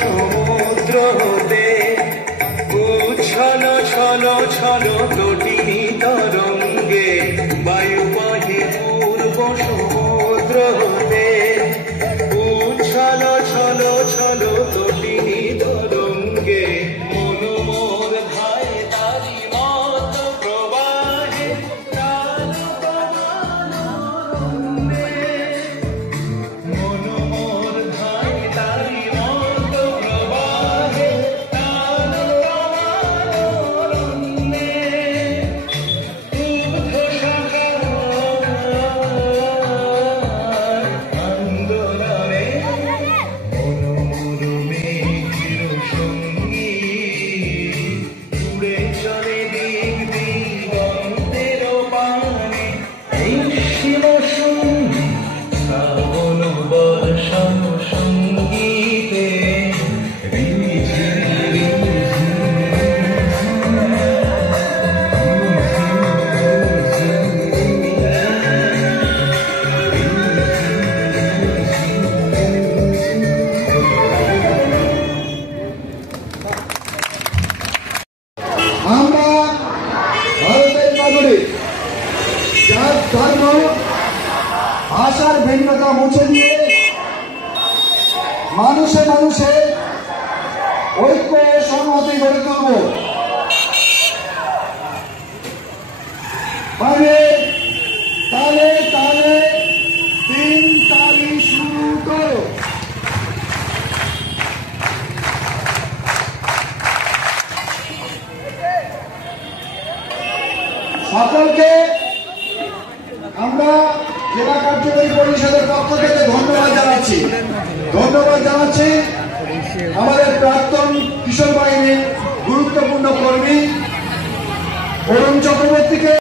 সমুদ্র হতে উচ্ছল ছল ছল তটিনী তরঙ্গে বায়ু বহে পূর্ব সমুদ্র হতে উচ্ছল ছল ছল তটিনী তরঙ্গে মনোমোর ধায় তারি মত প্রবাহে মনোমোর ধায় তারি আমরা ভারতের নাগরিক, যার ধর্ম ভাষার ভিন্নতা মুছে দিয়ে মানুষে মানুষে ঐক্য ও সংহতি গড়ে তুলব। মানে তালে তালে তিন তালি শুরু করো। সকলকে আমরা জেলা কার্যকরী পরিষদের পক্ষ থেকে ধন্যবাদ জানাচ্ছি আমাদের প্রাক্তন কিশোর বাহিনীর গুরুত্বপূর্ণ কর্মী অরুণ চক্রবর্তীকে।